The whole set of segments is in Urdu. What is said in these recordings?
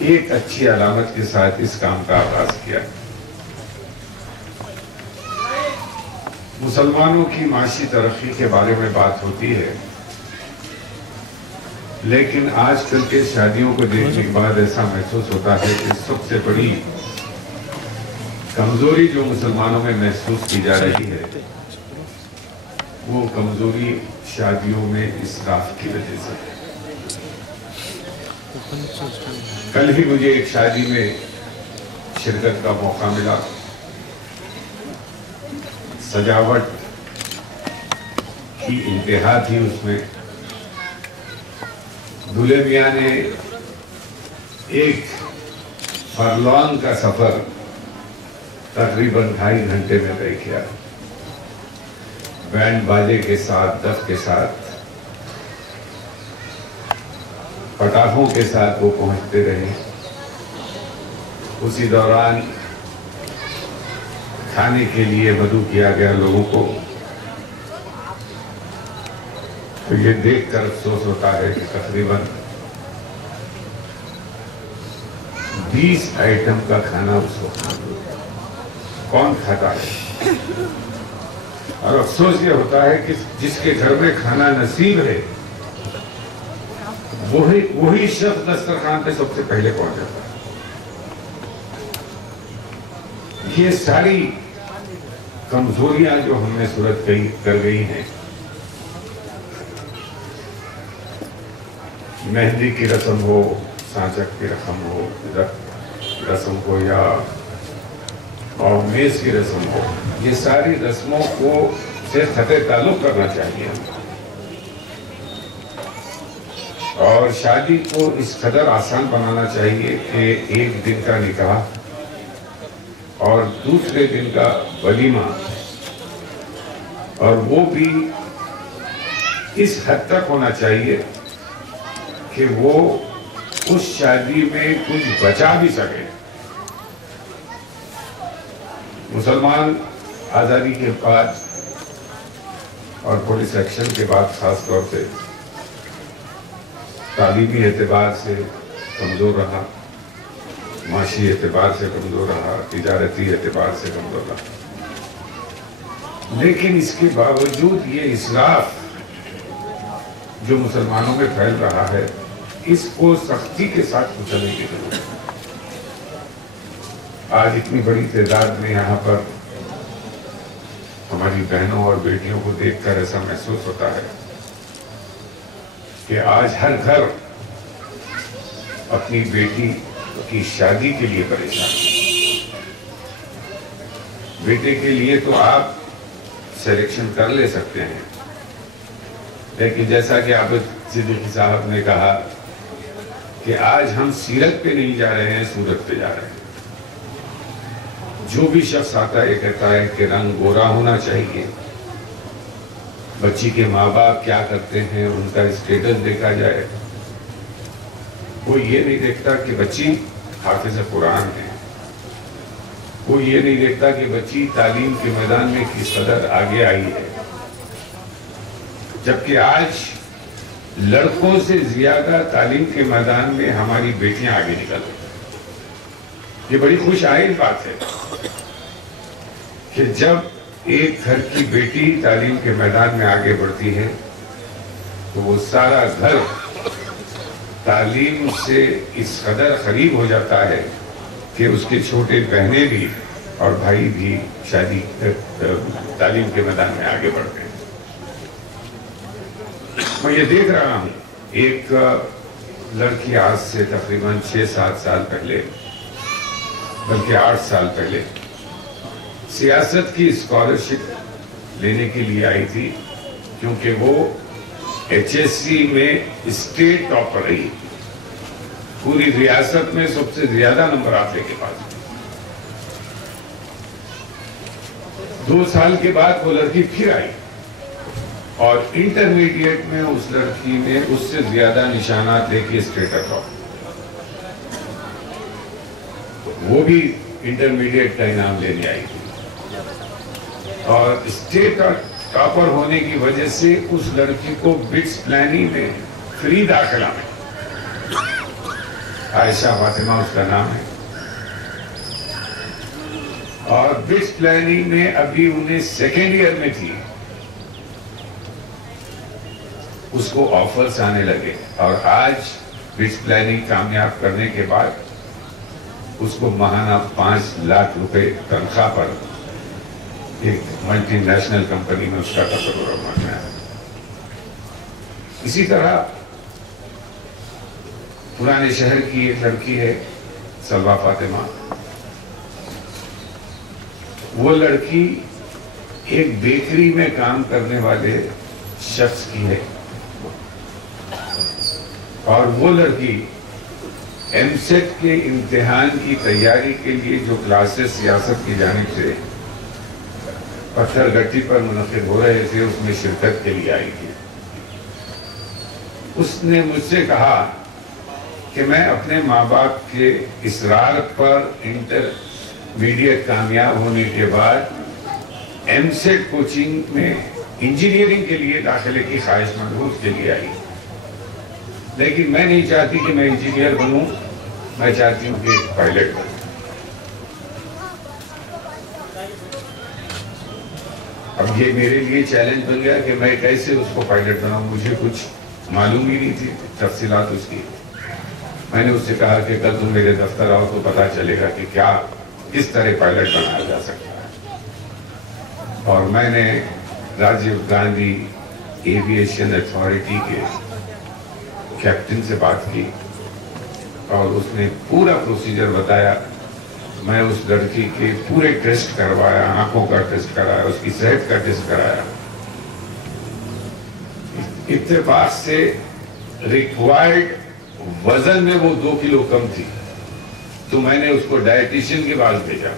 ایک اچھی علامت کے ساتھ اس کام کا آغاز کیا۔ مسلمانوں کی معاشی ترقی کے بارے میں بات ہوتی ہے، لیکن آج کل کے شادیوں کو دیکھنے کے بعد ایسا محسوس ہوتا ہے کہ سب سے بڑی کمزوری جو مسلمانوں میں محسوس کی جا رہی ہے وہ کمزوری شادیوں میں اسراف کی وجہ سے ہے۔ کل ہی مجھے ایک شادی میں شرکت کا موقع ملا۔ سجاوٹ کی انتہا تھی اس میں۔ دولہے میاں نے ایک فرلانگ کا سفر تقریباً 2.5 گھنٹے میں طے کیا۔ بینڈ باجے کے ساتھ، دف کے ساتھ، پٹاخوں کے ساتھ وہ پہنچتے رہے۔ اسی دوران کھانے کے لیے مدعو کیا گیا لوگوں کو۔ تو یہ دیکھ کر افسوس ہوتا ہے کہ تقریباً 20 آئٹم کا کھانا اس وقت کون کھاتا ہے؟ اور افسوس یہ ہوتا ہے کہ جس کے گھر میں کھانا نصیب ہے وہی شخص دسترخوان پہ سب سے پہلے پہنچ جاتا ہے۔ یہ ساری کمزوریاں جو ہم نے صورت کر گئی ہیں، مہندی کی رسم ہو، سانچک کی رسم ہو یا اور میز کی رسم ہو، یہ ساری رسموں کو سے خط تعلق کرنا چاہیے اور شادی کو اس قدر آسان بنانا چاہیے کہ ایک دن کا نکاح اور دوسرے دن کا ولیمہ، اور وہ بھی اس حد تک ہونا چاہیے کہ وہ اس شادی میں کچھ بچا بھی سکے۔ مسلمان آزادی کے بعد اور پولیس ایکشن کے بعد خاص طور سے تعلیمی اعتبار سے کمزور رہا، معاشی اعتبار سے کمزور رہا، تجارتی اعتبار سے کمزور رہا، لیکن اس کے باوجود یہ اسراف جو مسلمانوں میں پھیل رہا ہے اس کو سختی کے ساتھ کچلنے کی ضرورت ہے۔ آج اتنی بڑی تعداد میں یہاں پر ہماری بہنوں اور بیٹیوں کو دیکھ کر ایسا محسوس ہوتا ہے کہ آج ہر گھر اپنی بیٹی کی شادی کے لیے پریشان ہے۔ بیٹے کے لیے تو آپ سلیکشن کر لے سکتے ہیں، لیکن جیسا کہ عابد صدیقی صاحب نے کہا کہ آج ہم سیرت پہ نہیں جا رہے ہیں، صورت پہ جا رہے ہیں۔ جو بھی شخص آتا ہے کہتا ہے کہ رنگ گورا ہونا چاہیے، بچی کے ماں باپ کیا کرتے ہیں ان کا اسٹیٹس دیکھا جائے، کوئی یہ نہیں دیکھتا کہ بچی حافظ قرآن ہے، کوئی یہ نہیں دیکھتا کہ بچی تعلیم کے میدان میں کس قدر آگے آئی ہے، جبکہ آج لڑکوں سے زیادہ تعلیم کے میدان میں ہماری بیٹیاں آگے نکل رہی ہیں۔ یہ بڑی خوش آئند بات ہے کہ جب ایک گھر کی بیٹی تعلیم کے میدان میں آگے بڑھتی ہے تو وہ سارا گھر تعلیم سے اس قدر قریب ہو جاتا ہے کہ اس کے چھوٹے بہنیں بھی اور بھائی بھی تعلیم کے میدان میں آگے بڑھتے ہیں۔ میں یہ دیکھ رہا ہوں، ایک لڑکی آج سے تقریباً 6-7 سال پہلے، بلکہ 8 سال پہلے سیاست کی اسکالرشپ لینے کے لیے آئی تھی، کیونکہ وہ HSC میں اسٹیٹ ٹاپر رہی، پوری ریاست میں سب سے زیادہ نمبرات لے کے پاس۔ 2 سال کے بعد وہ لڑکی پھر آئی اور انٹرمیڈیٹ میں اس لڑکی نے اس سے زیادہ نشانات لے کے اسٹیٹ ٹاپر، وہ بھی انٹرمیڈیٹ کا انعام لینے آئی تھی، اور اسٹیٹ ٹاپر ہونے کی وجہ سے اس لڑکی کو بٹس پلانی میں فری داخلہ میں عائشہ فاطمہ اس کا نام ہے، اور بٹس پلاننگ میں ابھی انہیں سیکنڈ ایئر میں تھی، اس کو آفرز آنے لگے، اور آج بٹس پلاننگ کامیاب کرنے کے بعد اس کو ماہانہ 5 لاکھ روپے تنخواہ پر ایک ملٹی نیشنل کمپنی میں اس کا تصور بننا ہے۔ اسی طرح پرانے شہر کی ایک لڑکی ہے سلوہ فاطمہ، وہ لڑکی ایک بیکری میں کام کرنے والے شخص کی ہے، اور وہ لڑکی ایم سیٹ کے امتحان کی تیاری کے لیے جو کلاسز سیاست کی جانب سے پتھر گٹی پر منعقد ہو رہے تھے اس میں شرکت کے لیے آئی تھی۔ اس نے مجھ سے کہا کہ میں اپنے ماں باپ کے اصرار پر انٹرمیڈیٹ کامیاب ہونے کے بعد ایم سیٹ کوچنگ میں انجینئرنگ کے لیے داخلے کی خواہش مند ہوں، اس کے لیے آئی، لیکن میں نہیں چاہتی کہ میں انجینئر بنوں، میں چاہتی ہوں کہ ایک پائلٹ بنوں۔ اب یہ میرے لیے چیلنج بن گیا کہ میں کیسے اس کو پائلٹ بناؤں، مجھے کچھ معلوم ہی نہیں تھی تفصیلات اس کی۔ میں نے اس سے کہا کہ کل تم میرے دفتر آؤ تو پتا چلے گا کہ کس طرح پائلٹ بنایا جا سکتا ہے۔ اور میں نے راجیو گاندھی ایویشن اتھارٹی کے کیپٹن سے بات کی اور اس نے پورا پروسیجر بتایا۔ میں اس لڑکی کے پورے ٹیسٹ کروایا، آنکھوں کا ٹیسٹ کرایا، اس کی صحت کا ٹیسٹ کرایا۔ اتفاق سے ریکوائرڈ وزن میں وہ 2 کلو کم تھی، تو میں نے اس کو ڈائٹیشین کے پاس بھیجا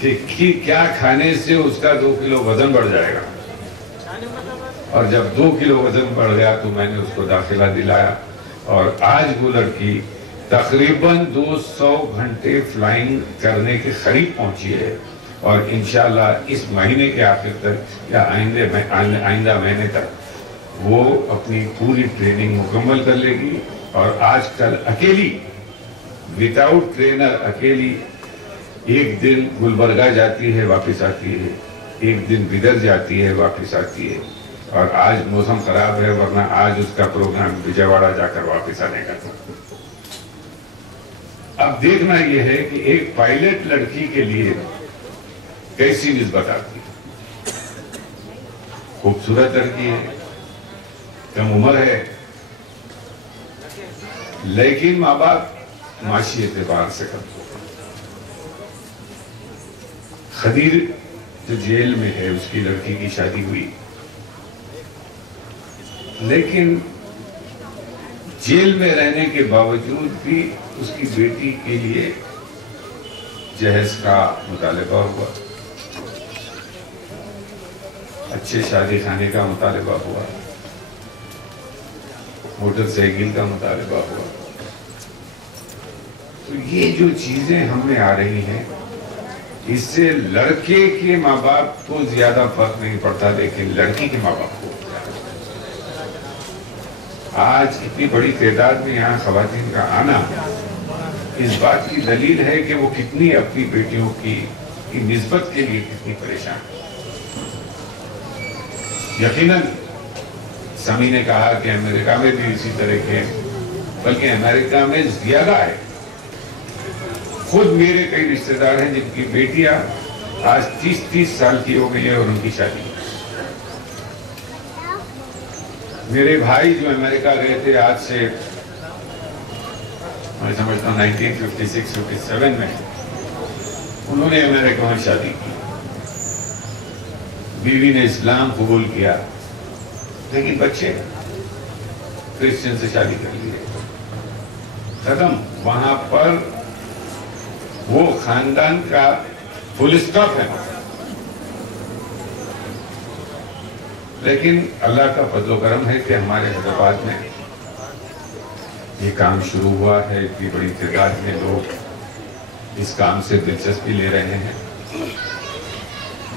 کہ کیا کھانے سے اس کا 2 کلو وزن بڑھ جائے گا، اور جب 2 کلو وزن بڑھ گیا تو میں نے اس کو داخلہ دلایا، اور آج وہ لڑکی تقریباً 200 گھنٹے فلائنگ کرنے کے قریب پہنچی ہے، اور انشاءاللہ اس مہینے کے آخر تک یا آئندہ مہینے تک وہ اپنی پوری ٹریننگ مکمل کر لے گی، اور آج کل اکیلی وداؤٹ ٹرینر اکیلی ایک دن گلبرگہ جاتی ہے واپس آتی ہے، ایک دن بدر جاتی ہے واپس آتی ہے، اور آج موسم خراب ہے ورنہ آج اس کا پروگرام وجے واڑہ جا کر واپس آنے کا تھا۔ اب دیکھنا یہ ہے کہ ایک پائلٹ لڑکی کے لیے کیسی نسبت آتی ہے، خوبصورت لڑکی ہے، کم عمر ہے، لیکن ماں باپ معاشی اعتبار سے کم۔ خدیر جو جیل میں ہے اس کی لڑکی کی شادی ہوئی، لیکن جیل میں رہنے کے باوجود بھی اس کی بیٹی کے لیے جہیز کا مطالبہ ہوا، اچھے شادی خانے کا مطالبہ ہوا، موٹر سائیکل کا مطالبہ ہوا۔ تو یہ جو چیزیں ہم میں آ رہی ہیں اس سے لڑکے کے ماں باپ کو زیادہ فرق نہیں پڑتا، لیکن لڑکی کے ماں باپ کو آج اتنی بڑی تعداد میں یہاں خواتین کا آنا اس بات کی دلیل ہے کہ وہ کتنی اپنی بیٹیوں کی نسبت کے لیے کتنی پریشان ہے۔ یقیناً سمی نے کہا کہ امریکہ میں بھی اسی طرح کے، بلکہ امریکہ میں زیادہ ہے۔ خود میرے کئی رشتہ دار ہیں جن کی بیٹیاں آج 30 سال کی ہو گئی ہے اور ان کی شادی۔ میرے بھائی جو امریکہ گئے تھے آج سے میں سمجھتا ہوں 1956-57 میں، انہوں نے امریکہ میں شادی کی، بیوی نے اسلام قبول کیا، لیکن بچے کرسچن سے شادی کر لیے، ختم۔ وہاں پر وہ خاندان کا فل اسٹاپ ہے، لیکن اللہ کا فضل و کرم ہے کہ ہمارے حیدرآباد میں یہ کام شروع ہوا ہے، اتنی بڑی تعداد میں لوگ اس کام سے دلچسپی لے رہے ہیں۔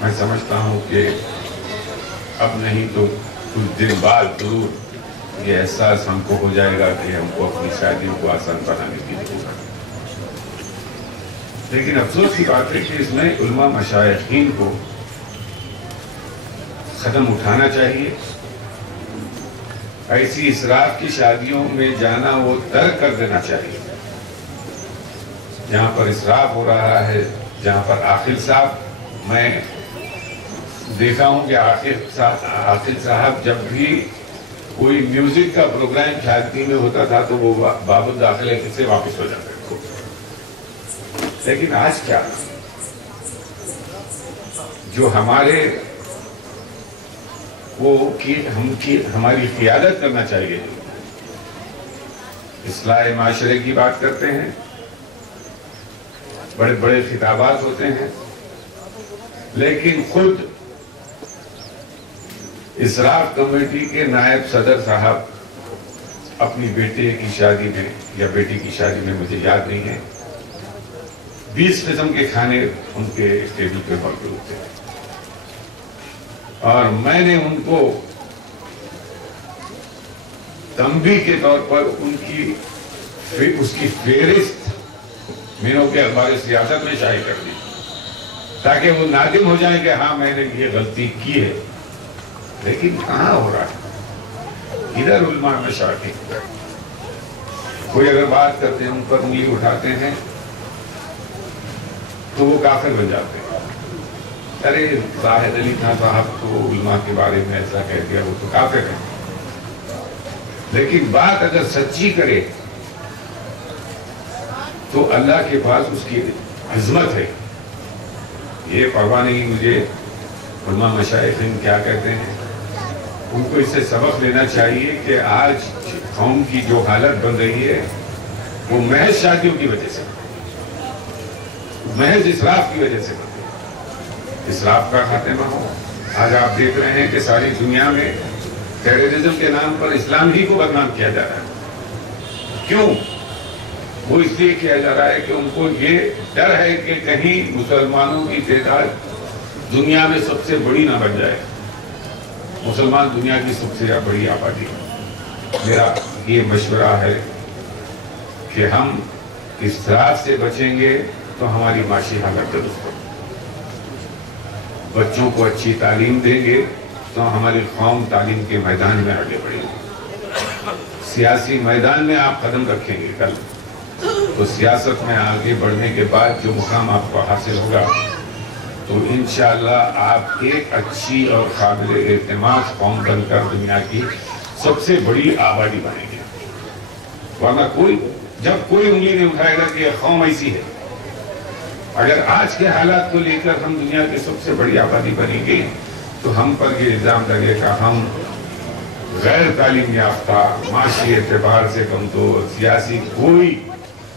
میں سمجھتا ہوں کہ اب نہیں تو کچھ دن بعد ضرور یہ احساس ہم کو ہو جائے گا کہ ہم کو اپنی شادیوں کو آسان بنانے کی ضرورت ہے۔ لیکن افسوس کی بات ہے کہ اس میں علماء مشائخین کو قدم اٹھانا چاہیے۔ ایسی اسراف کی شادیوں میں جانا وہ ترک کر دینا چاہیے۔ جہاں پر اسراف ہو رہا ہے، جہاں پر عاقل صاحب، میں دیکھا ہوں کہ عاقل صاحب جب بھی کوئی میوزک کا پروگرام شادی میں ہوتا تھا تو وہ باب الداخلے سے واپس ہو جاتے تھے۔ لیکن آج کیا، جو ہمارے ہماری قیادت کرنا چاہیے، اصلاح معاشرے کی بات کرتے ہیں، بڑے بڑے خطابات ہوتے ہیں، لیکن خود اسراف کمیٹی کے نائب صدر صاحب اپنی بیٹے کی شادی میں یا بیٹی کی شادی میں، مجھے یاد نہیں ہے، 20 قسم کے کھانے ان کے ٹیبل پہ موجود تھے، اور میں نے ان کو تنبیہ کے طور پر اس کی فہرست مینو کے اخبار سیاست میں شائع کر دی، تاکہ وہ نادم ہو جائیں کہ ہاں میں نے یہ غلطی کی ہے۔ لیکن کہاں ہو رہا ہے؟ ادھر علماء مشائخ کوئی اگر بات کرتے ہیں، ان پر انگلی اٹھاتے ہیں تو وہ کافر بن جاتے ہیں۔ ارے زاہد علی خان صاحب تو علماء کے بارے میں ایسا کہہ دیا، وہ تو کافر ہے۔ لیکن بات اگر سچی کرے تو اللہ کے پاس اس کی عظمت ہے، یہ پرواہ نہیں مجھے علماء مشائخین کیا کہتے ہیں۔ ان کو اس سے سبق لینا چاہیے کہ آج قوم کی جو حالت بن رہی ہے وہ محض شادیوں کی وجہ سے، محض اسراف کی وجہ سے بن رہی ہے۔ اسراف کا خاتمہ ہو۔ آج آپ دیکھ رہے ہیں کہ ساری دنیا میں ٹیررزم کے نام پر اسلام ہی کو بدنام کیا جا رہا ہے۔ کیوں؟ وہ اس لیے کیا جا رہا ہے کہ ان کو یہ ڈر ہے کہ کہیں مسلمانوں کی تعداد دنیا میں سب سے بڑی نہ بن جائے۔ مسلمان دنیا کی سب سے بڑی آبادی ہے۔ میرا یہ مشورہ ہے کہ ہم اسراف سے بچیں گے تو ہماری معاشی حالت درست ہوگی، بچوں کو اچھی تعلیم دیں گے تو ہماری قوم تعلیم کے میدان میں آگے بڑھے گی۔ سیاسی میدان میں آپ قدم رکھیں گے کل تو سیاست میں آگے بڑھنے کے بعد جو مقام آپ کو حاصل ہوگا تو انشاءاللہ آپ ایک اچھی اور قابل اعتماد قوم بن کر دنیا کی سب سے بڑی آبادی بنیں گے۔ ورنہ جب کوئی انگلی نہیں اٹھائے گا کہ یہ قوم ایسی ہے، اگر آج کے حالات کو لے کر ہم دنیا کی سب سے بڑی آبادی بنیں گے تو ہم پر یہ الزام لگے گا ہم غیر تعلیم یافتہ، معاشی اعتبار سے کمزور، سیاسی کوئی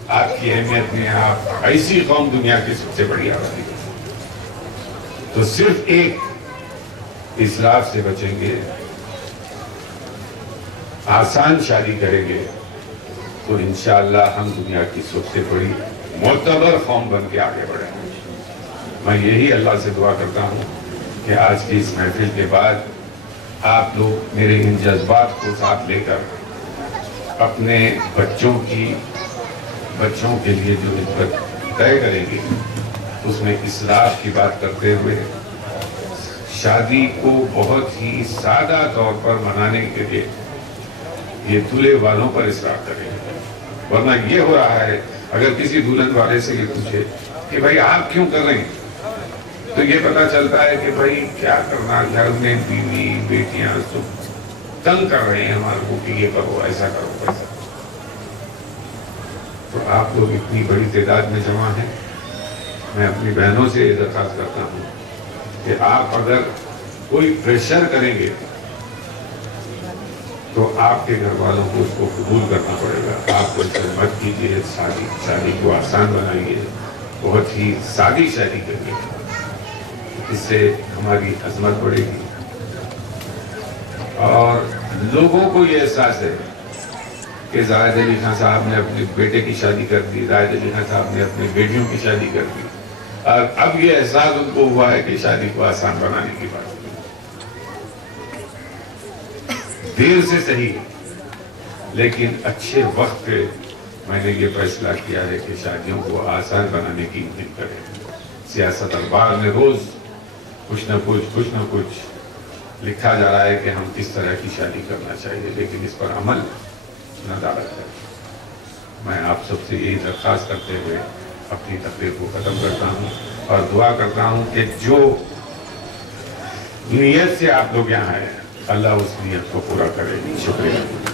آپ کی اہمیت نہیں، آپ ایسی قوم دنیا کی سب سے بڑی آبادی ہے۔ تو صرف ایک اسراف سے بچیں گے، آسان شادی کریں گے تو انشاءاللہ ہم دنیا کی سب سے بڑی معتبر قوم بن کے آگے بڑھیں گے۔ میں یہی اللہ سے دعا کرتا ہوں کہ آج کی اس محفل کے بعد آپ لوگ میرے ان جذبات کو ساتھ لے کر اپنے بچوں کے لیے جو نسبت طے کریں گے اس میں اسراف کی بات کرتے ہوئے شادی کو بہت ہی سادہ طور پر منانے کے لیے یہ دولہے والوں پر اسراف کریں گے۔ ورنہ یہ ہو رہا ہے، اگر کسی دلہن والے سے یہ پوچھے کہ بھائی آپ کیوں کر رہے ہیں تو یہ پتا چلتا ہے کہ بھائی کیا کرنا، گھر میں بیوی بیٹیاں سب تنگ کر رہے ہیں ہمارے کو کہ یہ کرو، ایسا کرو، ویسا کرو۔ تو آپ لوگ اتنی بڑی تعداد میں جمع ہیں، میں اپنی بہنوں سے یہ درخواست کرتا ہوں کہ آپ اگر کوئی پریشر کریں گے تو آپ کے گھر والوں کو اس کو قبول کرنا پڑے گا۔ آپ کو مت کیجیے، شادی کو آسان بنائیے، بہت ہی سادی شادی کریے، اس سے ہماری عظمت بڑھے گی اور لوگوں کو یہ احساس ہے کہ زاہد علی خان صاحب نے اپنے بیٹے کی شادی کر دی، زاہد علی خان صاحب نے اپنی بیٹیوں کی شادی کر دی، اور اب یہ احساس ان کو ہوا ہے کہ شادی کو آسان بنانے کی بات دیر سے صحیح لیکن اچھے وقت پہ میں نے یہ فیصلہ کیا ہے کہ شادیوں کو آسان بنانے کی مہم کریں. سیاست اخبار میں روز کچھ نہ کچھ لکھا جا رہا ہے کہ ہم کس طرح کی شادی کرنا چاہیے، لیکن اس پر عمل ندارت ہے. میں آپ سب سے یہی درخواست کرتے ہوئے اپنی تقریر کو ختم کرتا ہوں اور دعا کرتا ہوں کہ جو نیت سے آپ لوگ یہاں آئے اللہ اس نیت کو پورا کرے. شکریہ.